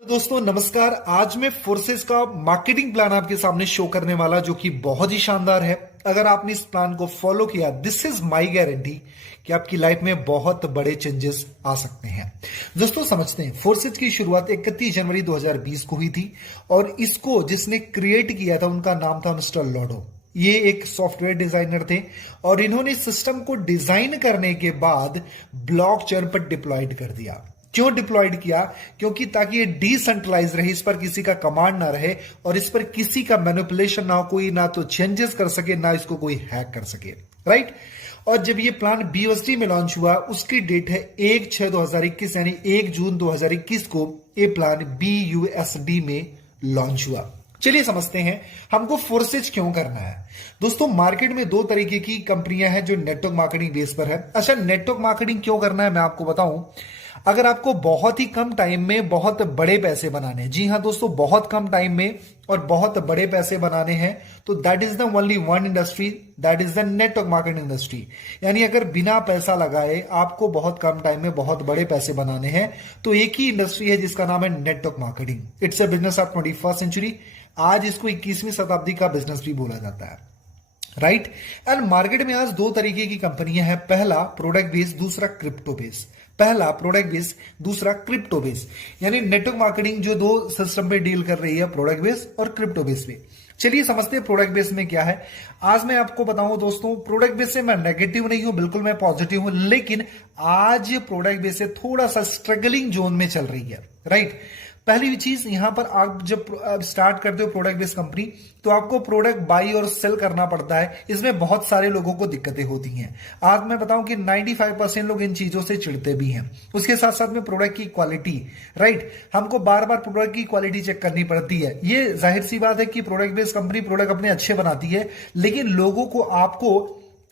तो दोस्तों नमस्कार। आज मैं फोर्सेस का मार्केटिंग प्लान आपके सामने शो करने वाला जो कि बहुत ही शानदार है। अगर आपने इस प्लान को फॉलो किया, दिस इज माय गारंटी कि आपकी लाइफ में बहुत बड़े चेंजेस आ सकते हैं। दोस्तों समझते हैं, फोर्सेस की शुरुआत 31 जनवरी 2020 को हुई थी और इसको जिसने क्रिएट किया था उनका नाम था मिस्टर लॉडो। ये एक सॉफ्टवेयर डिजाइनर थे और इन्होंने सिस्टम को डिजाइन करने के बाद ब्लॉकचेन पर डिप्लॉयड कर दिया। क्यों डिप्लॉयड किया? क्योंकि ताकि ये डिसेंट्रलाइज रहे, इस पर किसी का कमांड ना रहे और इस पर किसी का मैनिपुलेशन ना हो, कोई ना तो चेंजेस कर सके ना इसको कोई हैक कर सके, राइट। और जब ये प्लान बीयूएसडी में लॉन्च हुआ, उसकी डेट है 1/6/2021 यानी 1 जून 2021 को ये प्लान बीयूएसडी में लॉन्च हुआ। चलिए समझते हैं हमको फोर्सेज क्यों करना है। दोस्तों मार्केट में दो तरीके की कंपनियां हैं जो नेटवर्क मार्केटिंग बेस पर है। अच्छा, नेटवर्क मार्केटिंग क्यों करना है मैं आपको बताऊं। अगर आपको बहुत ही कम टाइम में बहुत बड़े पैसे बनाने हैं, जी हां दोस्तों, बहुत कम टाइम में और बहुत बड़े पैसे बनाने हैं, तो that is the only one industry, that is the network marketing industry. यानी अगर बिना पैसा लगाए आपको बहुत कम टाइम में बहुत बड़े पैसे बनाने हैं तो एक ही इंडस्ट्री है जिसका नाम है network marketing. It's a business of 21st century. आज इसको 21वीं शताब्दी का बिजनेस भी बोला जाता है, राइट। एंड मार्केट में आज दो तरीके की कंपनियां हैं, पहला प्रोडक्ट बेस, दूसरा क्रिप्टो बेस। पहला प्रोडक्ट बेस, दूसरा क्रिप्टो बेस। यानी नेटवर्क मार्केटिंग जो दो सिस्टम पे डील कर रही है, प्रोडक्ट बेस और क्रिप्टो बेस पे। चलिए समझते हैं प्रोडक्ट बेस में क्या है। आज मैं आपको बताऊं दोस्तों, प्रोडक्ट बेस से मैं नेगेटिव नहीं हूं, बिल्कुल मैं पॉजिटिव हूं, लेकिन आज प्रोडक्ट बेस से थोड़ा सा स्ट्रगलिंग जोन में चल रही है, राइट। पहली चीज, यहां पर आप जब स्टार्ट करते हो प्रोडक्ट बेस्ड कंपनी, तो आपको प्रोडक्ट बाई और सेल करना पड़ता है। इसमें बहुत सारे लोगों को दिक्कतें होती हैं। आज मैं बताऊं कि 95% लोग इन चीजों से चिढ़ते भी हैं। उसके साथ साथ में प्रोडक्ट की क्वालिटी, राइट, हमको बार बार प्रोडक्ट की क्वालिटी चेक करनी पड़ती है। ये जाहिर सी बात है कि प्रोडक्ट बेस्ड कंपनी प्रोडक्ट अपने अच्छे बनाती है, लेकिन लोगों को आपको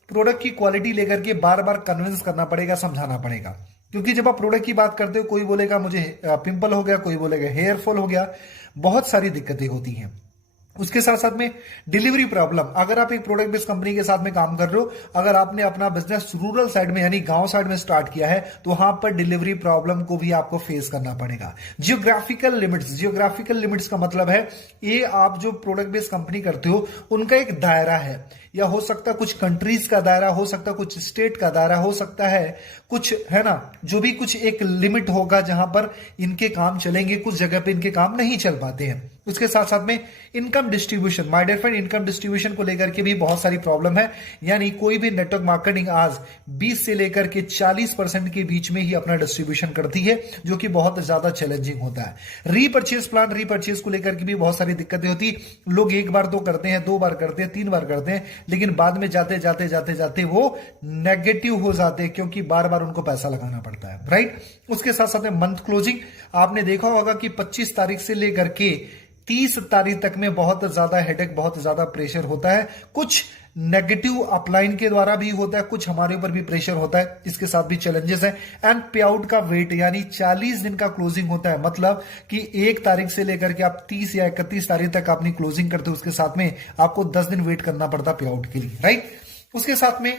प्रोडक्ट की क्वालिटी लेकर के बार बार कन्विंस करना पड़ेगा, समझाना पड़ेगा। क्योंकि जब आप प्रोडक्ट की बात करते हो, कोई बोलेगा मुझे पिंपल हो गया, कोई बोलेगा हेयर फॉल हो गया, बहुत सारी दिक्कतें होती हैं। उसके साथ साथ में डिलीवरी प्रॉब्लम। अगर आप एक प्रोडक्ट बेस्ड कंपनी के साथ में काम कर रहे हो, अगर आपने अपना बिजनेस रूरल साइड में यानी गांव साइड में स्टार्ट किया है, तो वहां पर डिलीवरी प्रॉब्लम को भी आपको फेस करना पड़ेगा। जियोग्राफिकल लिमिट्स का मतलब है ये आप जो प्रोडक्ट बेस्ड कंपनी करते हो उनका एक दायरा है, या हो सकता है कुछ कंट्रीज का दायरा, हो सकता है कुछ स्टेट का दायरा, हो सकता है कुछ, है ना, जो भी कुछ एक लिमिट होगा जहां पर इनके काम चलेंगे, कुछ जगह पे इनके काम नहीं चल पाते हैं। उसके साथ साथ में income distribution, my dear friend, income distribution को लेकर के भी बहुत सारी प्रॉब्लम है। यानी कोई भी नेटवर्क मार्केटिंग आज 20 से लेकर के 40% के बीच में ही अपना डिस्ट्रीब्यूशन करती है, जो कि बहुत ज्यादा चैलेंजिंग होता है। रीपर्चेज प्लान, रीपर्चेज को लेकर के भी बहुत सारी दिक्कतें होती। लोग एक बार तो करते हैं, दो बार करते हैं, 3 बार करते हैं, लेकिन बाद में जाते जाते जाते जाते वो नेगेटिव हो जाते हैं, क्योंकि बार बार उनको पैसा लगाना पड़ता है, राइट। उसके साथ साथ में मंथ क्लोजिंग, आपने देखा होगा कि 25 तारीख से लेकर के 30 तारीख तक में बहुत ज्यादा हेडेक, बहुत ज्यादा प्रेशर होता है। कुछ नेगेटिव अपलाइन के द्वारा भी होता है, कुछ हमारे ऊपर भी प्रेशर होता है, इसके साथ भी चैलेंजेस है। एंड पे आउट का वेट, यानी 40 दिन का क्लोजिंग होता है, मतलब कि 1 तारीख से लेकर के आप 30 या 31 तारीख तक अपनी क्लोजिंग करते हो, उसके साथ में आपको 10 दिन वेट करना पड़ता पे आउट के लिए, राइट। उसके साथ में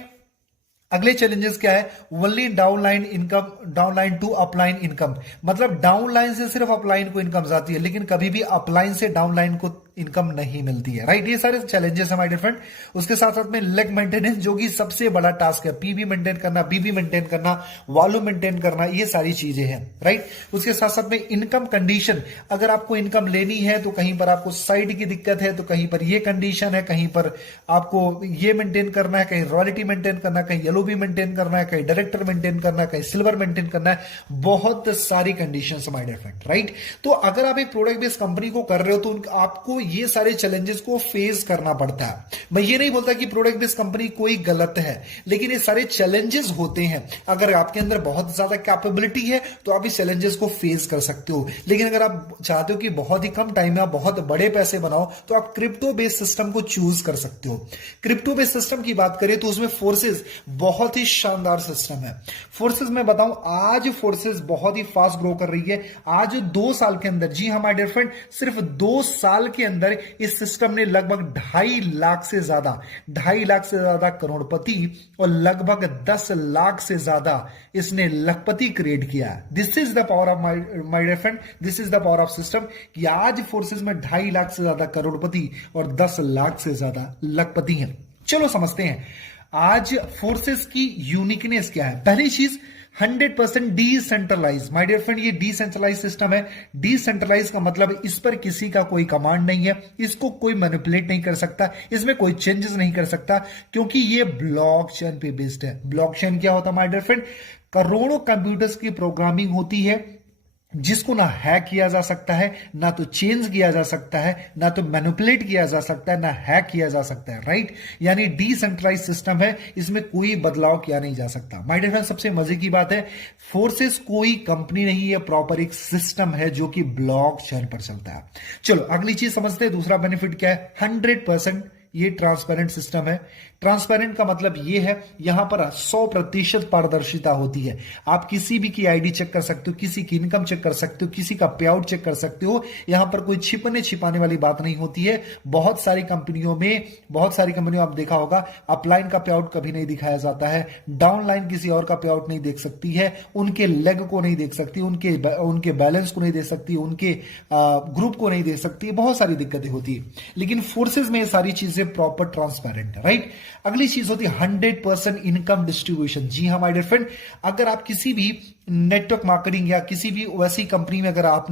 अगले चैलेंजेस क्या है? Only downline income, downline to upline income, मतलब डाउनलाइन से सिर्फ अपलाइन को इनकम जाती है, लेकिन कभी भी अपलाइन से डाउनलाइन को इनकम नहीं मिलती है, राइट। ये सारे चैलेंजेस है माय डियर फ्रेंड। उसके साथ साथ में लेग मेंटेनेंस, जो कि सबसे बड़ा टास्क है, पीबी मेंटेन करना, बीबी मेंटेन करना, वॉल्यूम मेंटेन करना, ये सारी चीजें हैं, राइट। उसके साथ साथ में इनकम कंडीशन, अगर आपको इनकम लेनी है तो कहीं पर आपको साइड की दिक्कत है, तो कहीं पर ये कंडीशन है, कहीं पर आपको ये मेंटेन करना है, कहीं रॉयल्टी मेंटेन करना है, कहीं येलो भी मेंटेन करना है, कहीं डायरेक्टर मेंटेन करना है, कहीं सिल्वर मेंटेन करना है, बहुत सारी conditions my dear friend, right. तो अगर आप एक प्रोडक्ट बेस्ड कंपनी को कर रहे हो तो आपको ये सारे चैलेंजेस को फेस करना पड़ता है। मैं ये नहीं बोलता कि प्रोडक्ट बेस्ड कंपनी कोई गलत है, लेकिन ये सारे चैलेंजेस होते हैं। अगर आपके अंदर बहुत ज्यादा कैपेबिलिटी है तो आप इस चैलेंजेस को फेस कर सकते हो, लेकिन अगर आप चाहते हो कि बहुत ही कम टाइम में आप बहुत बड़े पैसे बनाओ, तो आप क्रिप्टो बेस्ड सिस्टम को चूज कर सकते हो। क्रिप्टो बेस्ड सिस्टम की बात करें तो उसमें फोर्सेस बहुत ही शानदार सिस्टम है। फोर्सेस में बताऊं, आज फोर्सेस बहुत ही फास्ट ग्रो कर रही है। आज 2 साल के अंदर, जी हाँ माय डियर फ्रेंड, सिर्फ 2 साल के अंदर इस सिस्टम ने लगभग 2.5 लाख से ज्यादा करोड़पति और लगभग 10 लाख से ज्यादा इसने लखपति क्रिएट किया। This is the power of my dear friend, this is the power of system कि आज फोर्सेस में 2.5 लाख से ज्यादा करोड़पति और 10 लाख से ज्यादा लखपति हैं। चलो समझते हैं आज फोर्सेस की यूनिकनेस क्या है। पहली चीज 100% डिसेंट्रलाइज। माय डियर फ्रेंड, ये डिसेंट्रलाइज सिस्टम है। डिसेंट्रलाइज का मतलब इस पर किसी का कोई कमांड नहीं है, इसको कोई मैनिपुलेट नहीं कर सकता, इसमें कोई चेंजेस नहीं कर सकता, क्योंकि ये ब्लॉकचेन पे बेस्ड है। ब्लॉकचेन क्या होता है माय डियर फ्रेंड? करोड़ों कंप्यूटर्स की प्रोग्रामिंग होती है जिसको ना हैक किया जा सकता है, ना तो चेंज किया जा सकता है, ना तो मैनिपुलेट किया जा सकता है, ना हैक किया जा सकता है। राइट, यानी डिसेंट्रलाइज सिस्टम है, इसमें कोई बदलाव किया नहीं जा सकता। माय डियर फ्रेंड, सबसे मजे की बात है फोर्सेस कोई कंपनी नहीं है, प्रॉपर एक सिस्टम है जो कि ब्लॉकचेन पर चलता है। चलो अगली चीज समझते हैं, दूसरा बेनिफिट क्या है। 100% ये ट्रांसपेरेंट सिस्टम है। ट्रांसपेरेंट का मतलब ये है यहां पर 100% पारदर्शिता होती है। आप किसी भी की आईडी चेक कर सकते हो, किसी की इनकम चेक कर सकते हो, किसी का पे आउट चेक कर सकते हो। यहां पर कोई छिपने छिपाने वाली बात नहीं होती है। बहुत सारी कंपनियों आप देखा होगा अपलाइन का पे आउट कभी नहीं दिखाया जाता है, डाउनलाइन किसी और का पे आउट नहीं देख सकती है, उनके लेग को नहीं देख सकती, उनके बैलेंस को नहीं देख सकती, उनके ग्रुप को नहीं देख सकती, बहुत सारी दिक्कतें होती है। लेकिन फोर्सेज में ये सारी चीजें प्रॉपर ट्रांसपेरेंट है। राइट, अगली चीज होती है 100% इनकम डिस्ट्रीब्यूशन। जी हाँ माय डियर फ्रेंड, अगर आप किसी भी नेटवर्क मार्केटिंग या किसी भी वैसी कंपनी में अगर आप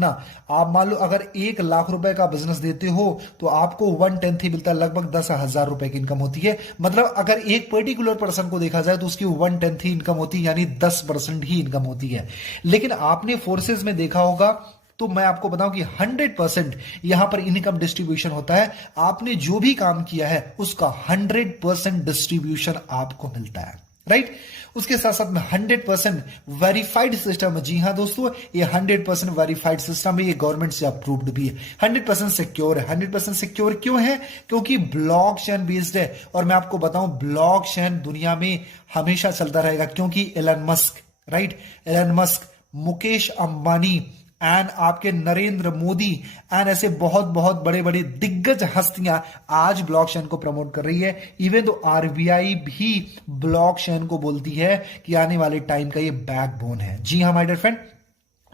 मान लो अगर 1 लाख रुपए का बिजनेस देते हो तो आपको 1/10 ही मिलता है, लगभग 10,000 रुपए की इनकम होती है। मतलब अगर एक पर्टिकुलर पर्सन को देखा जाए तो उसकी 1/10 ही इनकम होती है, यानी 10% ही इनकम होती है। लेकिन आपने फोर्सेज में देखा होगा, तो मैं आपको बताऊं कि 100% यहां पर इनकम डिस्ट्रीब्यूशन होता है। आपने जो भी काम किया है उसका 100% डिस्ट्रीब्यूशन आपको मिलता है। राइट, उसके साथ साथ में 100% वेरीफाइड सिस्टम है। जी हां दोस्तों, ये 100% वेरीफाइड सिस्टम है, ये गवर्नमेंट से अप्रूव्ड भी है। 100% सिक्योर है। 100% सिक्योर क्यों है? क्योंकि ब्लॉकचेन बेस्ड है। और मैं आपको बताऊं ब्लॉकचेन दुनिया में हमेशा चलता रहेगा, क्योंकि Elon Musk, Mukesh Ambani and आपके नरेंद्र मोदी एंड ऐसे बहुत बहुत बड़े बड़े दिग्गज हस्तियां आज ब्लॉकचेन को प्रमोट कर रही है। इवन तो आरबीआई भी ब्लॉकचेन को बोलती है कि आने वाले टाइम का ये बैकबोन है। जी हाँ माय डियर फ्रेंड,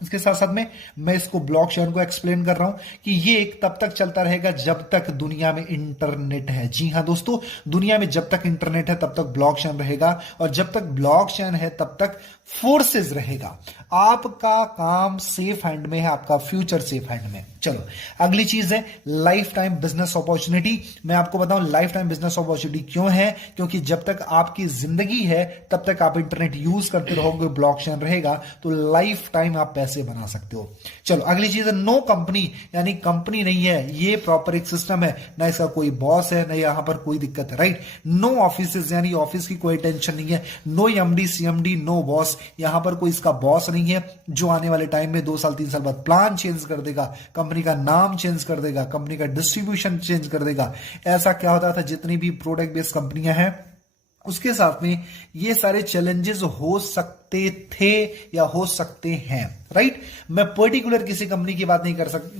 इसके साथ साथ में मैं इसको ब्लॉकचेन को एक्सप्लेन कर रहा हूं कि ये एक तब तक चलता रहेगा जब तक दुनिया में इंटरनेट है। जी हां दोस्तों, दुनिया में जब तक इंटरनेट है तब तक ब्लॉकचेन रहेगा, और जब तक ब्लॉकचेन है तब तक फोर्सेस रहेगा। आपका काम सेफ हैंड में है, आपका फ्यूचर सेफ हैंड में। चलो अगली चीज है लाइफ टाइम बिजनेस अपॉर्चुनिटी। मैं आपको बताऊं लाइफ टाइम बिजनेस अपॉर्चुनिटी क्यों है, क्योंकि जब तक आपकी जिंदगी है तब तक आप इंटरनेट यूज करते रहोगे, ब्लॉकचेन रहेगा, तो लाइफ टाइम आप पैसे बना सकते हो। चलो अगली चीज है नो कंपनी, यानी कंपनी नहीं है, ये प्रॉपर एक सिस्टम है, ना इसका कोई बॉस है, ना यहां पर कोई दिक्कत है। राइट, नो ऑफिस, यानी ऑफिस की कोई टेंशन नहीं है, no MD CMD, no boss, यहां पर कोई इसका बॉस नहीं है जो आने वाले टाइम में 2 साल 3 साल बाद प्लान चेंज कर देगा, कंपनी का नाम चेंज कर देगा, कंपनी का डिस्ट्रीब्यूशन चेंज कर देगा। ऐसा क्या होता था, जितनी भी प्रोडक्ट बेस्ड कंपनियां हैं उसके साथ में ये सारे चैलेंजेस हो सकते थे या हो सकते हैं। राइट, मैं पर्टिकुलर किसी कंपनी की बात नहीं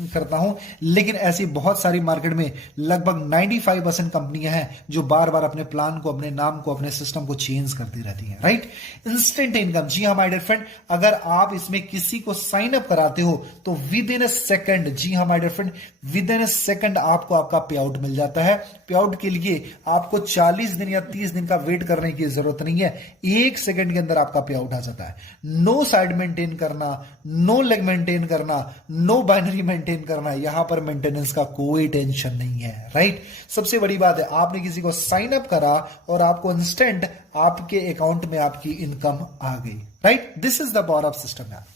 करता हूं, लेकिन ऐसी बहुत सारी मार्केट में लगभग 95% कंपनियां हैं जो बार बार अपने प्लान को, अपने नाम को, अपने सिस्टम को चेंज करती रहती हैं। Right, instant income. जी हाँ माय डियर फ्रेंड, अगर आप इसमें किसी को साइन अप कराते हो तो विद इन अ सेकंड, जी हाँ my dear friend, within a second आपको आपका पे आउट मिल जाता है। पे आउट के लिए आपको 40 दिन या 30 दिन का वेट करने की जरूरत नहीं है, 1 सेकंड के अंदर आपका पे आउट आ जाता है। नो साइड मेंटेन करना, नो लेग मेंटेन करना, नो बाइनरी मेंटेन करना, यहां पर मेंटेनेंस का कोई टेंशन नहीं है। राइट, सबसे बड़ी बात है आपने किसी को साइन अप करा और आपको इंस्टेंट आपके अकाउंट में आपकी इनकम आ गई। Right, this is the power of system है।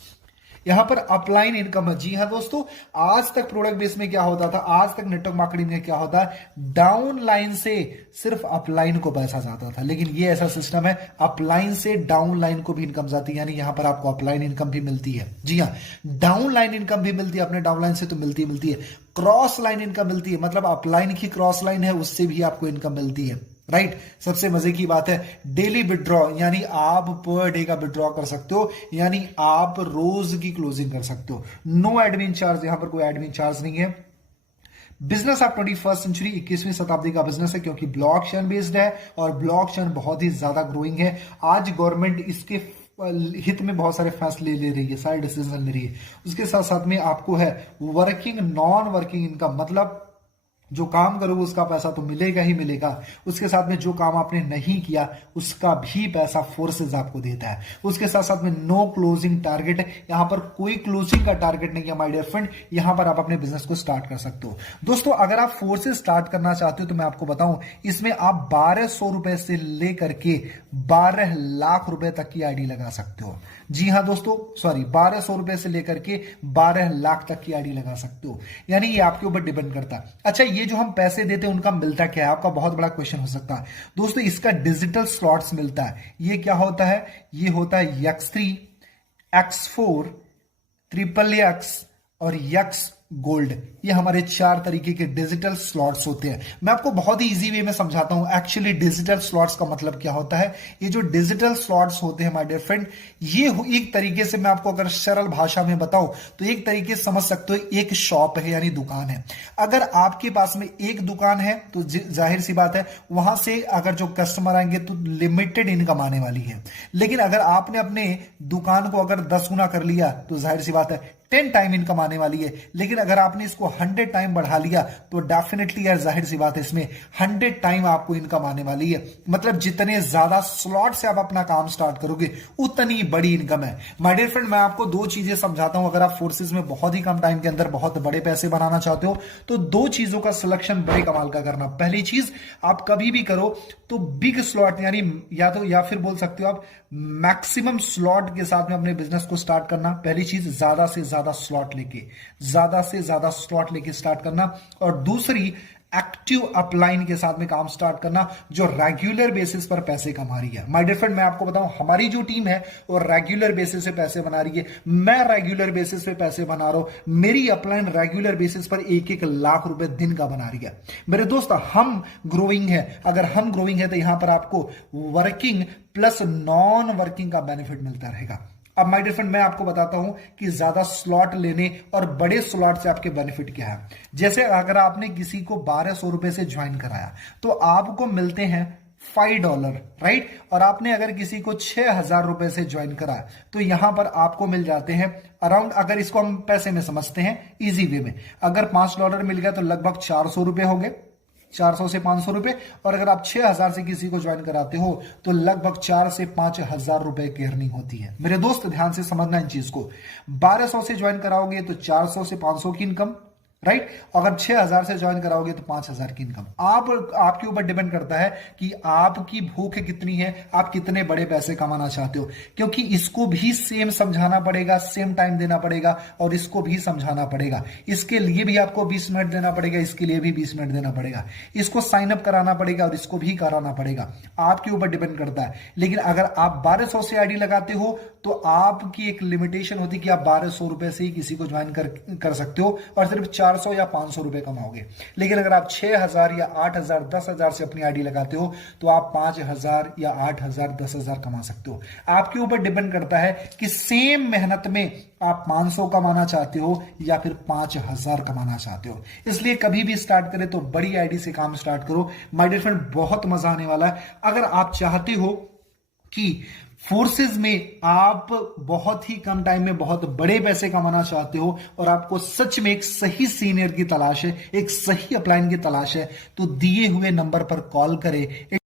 यहां पर अपलाइन इनकम है। जी हां दोस्तों, आज तक प्रोडक्ट बेस में क्या होता था, आज तक नेटवर्क मार्केटिंग में क्या होता है, डाउन लाइन से सिर्फ अपलाइन को पैसा जाता था, लेकिन ये ऐसा सिस्टम है अपलाइन से डाउन लाइन को भी इनकम जाती है, यानी यहां पर आपको अपलाइन इनकम भी मिलती है। जी हां, डाउन लाइन इनकम भी मिलती है, अपने डाउन लाइन से तो मिलती है, क्रॉस लाइन इनकम मिलती है, मतलब अपलाइन की क्रॉस लाइन है उससे भी आपको इनकम मिलती है। राइट, सबसे मजे की बात है डेली विड्रॉ, यानी आप पर डे का विड्रॉ कर सकते हो, यानी आप रोज की क्लोजिंग कर सकते हो। नो एडमिन चार्ज, यहां पर कोई एडमिन चार्ज नहीं है। बिजनेस ऑफ 21st सेंचुरी, 21वीं शताब्दी का बिजनेस है, क्योंकि ब्लॉकचेन बेस्ड है और ब्लॉकचेन बहुत ही ज्यादा ग्रोइंग है। आज गवर्नमेंट इसके हित में बहुत सारे फैसले ले रही है, सारे डिसीजन ले रही है। उसके साथ साथ में आपको है वर्किंग नॉन वर्किंग इनकम, मतलब जो काम करोगे उसका पैसा तो मिलेगा ही मिलेगा, उसके साथ में जो काम आपने नहीं किया उसका भी पैसा फोर्सेज आपको देता है। उसके साथ साथ में नो क्लोजिंग टारगेट, यहां पर कोई क्लोजिंग का टारगेट नहीं है माय डियर फ्रेंड, यहां पर आप अपने बिजनेस को स्टार्ट कर सकते हो। दोस्तों अगर आप फोर्सेज स्टार्ट करना चाहते हो तो मैं आपको बताऊं, इसमें आप 1200 रुपए से लेकर के 12 लाख रुपए तक की आईडी लगा सकते हो। जी हां दोस्तों, सॉरी, 1200 रुपए से लेकर के 12 लाख तक की आईडी लगा सकते हो, यानी ये आपके ऊपर डिपेंड करता है। अच्छा, ये जो हम पैसे देते हैं उनका मिलता क्या है, आपका बहुत बड़ा क्वेश्चन हो सकता है। दोस्तों इसका डिजिटल स्लॉट्स मिलता है। ये क्या होता है, ये होता है X3, X4, XXX और X गोल्ड। ये हमारे 4 तरीके के डिजिटल स्लॉट्स होते हैं। मैं आपको बहुत ही इजी वे में समझाता हूं एक्चुअली डिजिटल स्लॉट्स का मतलब क्या होता है। ये जो डिजिटल स्लॉट्स होते हैं माय डियर फ्रेंड, ये एक तरीके से मैं आपको अगर सरल भाषा में बताऊं तो एक तरीके से समझ सकते हो, एक शॉप है यानी दुकान है। अगर आपके पास में एक दुकान है तो जाहिर सी बात है वहां से अगर जो कस्टमर आएंगे तो लिमिटेड इनकम आने वाली है। लेकिन अगर आपने अपने दुकान को अगर 10 गुना कर लिया तो जाहिर सी बात है 10 टाइम इनकम आने वाली है। लेकिन अगर आपने इसको 100 टाइम बढ़ा लिया तो डेफिनेटली यार जाहिर सी बात है इसमें 100 टाइम आपको इनकम आने वाली है। मतलब जितने ज्यादा स्लॉट से आप अपना काम स्टार्ट करोगे उतनी बड़ी इनकम है। माय डियर फ्रेंड, मैं आपको 2 चीजें समझाता हूं। अगर आप फोर्सेज में बहुत ही कम टाइम के अंदर बहुत बड़े पैसे बनाना चाहते हो तो 2 चीजों का सिलेक्शन बड़े कमाल का करना। पहली चीज, आप कभी भी करो तो बिग स्लॉट यानी या फिर बोल सकते हो आप मैक्सिमम स्लॉट के साथ में अपने बिजनेस को स्टार्ट करना। पहली चीज, ज्यादा से ज्यादा स्लॉट लेके स्टार्ट करना। और दूसरी, एक्टिव अपलाइन के साथ में काम स्टार्ट करना जो रेगुलर बेसिस पर पैसे कमा रही है। माय डियर फ्रेंड, मैं आपको बताऊं हमारी जो टीम है वो रेगुलर बेसिस पे पैसे बना रही है। मैं रेगुलर बेसिस पे पैसे बना रहा हूं। मेरी अपलाइन रेगुलर बेसिस पर 1-1 लाख रुपए दिन का बना रही है। मेरे दोस्त, हम ग्रोइंग है। अगर हम ग्रोइंग है तो यहां पर आपको वर्किंग प्लस नॉन वर्किंग का बेनिफिट मिलता रहेगा। अब माय डियर फ्रेंड, मैं आपको बताता हूं कि ज्यादा स्लॉट लेने और बड़े स्लॉट से आपके बेनिफिट क्या है। जैसे अगर आपने किसी को 1200 रुपए से ज्वाइन कराया तो आपको मिलते हैं $5, राइट। और आपने अगर किसी को 6000 रुपए से ज्वाइन कराया तो यहां पर आपको मिल जाते हैं अराउंड, अगर इसको हम पैसे में समझते हैं इजी वे में, अगर $5 मिल गया तो लगभग 400 रुपए हो गए, 400 से 500 रुपए। और अगर आप 6000 से किसी को ज्वाइन कराते हो तो लगभग 4 से 5000 रुपए की अर्निंग होती है। मेरे दोस्त ध्यान से समझना इन चीज को, 1200 से ज्वाइन कराओगे तो 400 से 500 की इनकम, राइट। अगर 6000 से ज्वाइन कराओगे तो 5000 की इनकम। आपके ऊपर डिपेंड करता है कि आपकी भूख कितनी है, आप कितने बड़े पैसे कमाना चाहते हो। क्योंकि इसको भी सेम समझाना पड़ेगा, सेम टाइम देना पड़ेगा और इसको भी समझाना पड़ेगा। इसके लिए भी आपको 20 मिनट देना पड़ेगा, इसके लिए भी 20 मिनट देना पड़ेगा। इसको साइन अप कराना पड़ेगा और इसको भी कराना पड़ेगा। आपके ऊपर डिपेंड करता है। लेकिन अगर आप 1200 से आईडी लगाते हो तो आपकी एक लिमिटेशन होती है कि आप 1200 रुपए से ही किसी को ज्वाइन कर सकते हो और सिर्फ 400 या 500 रुपए कमाओगे। लेकिन अगर आप 6000 या 8000 10,000 से अपनी आईडी लगाते हो तो आप 5000 या 8000 10,000 कमा सकते हो। आपके ऊपर डिपेंड करता है कि सेम मेहनत में आप 500 कमाना चाहते हो या फिर 5000 कमाना चाहते हो। इसलिए कभी भी स्टार्ट करें तो बड़ी आईडी से काम स्टार्ट करो। माय डियर फ्रेंड, बहुत मजा आने वाला है। अगर आप चाहते हो कि फोर्सेज में आप बहुत ही कम टाइम में बहुत बड़े पैसे कमाना चाहते हो और आपको सच में एक सही सीनियर की तलाश है, एक सही अपलाइन की तलाश है, तो दिए हुए नंबर पर कॉल करें।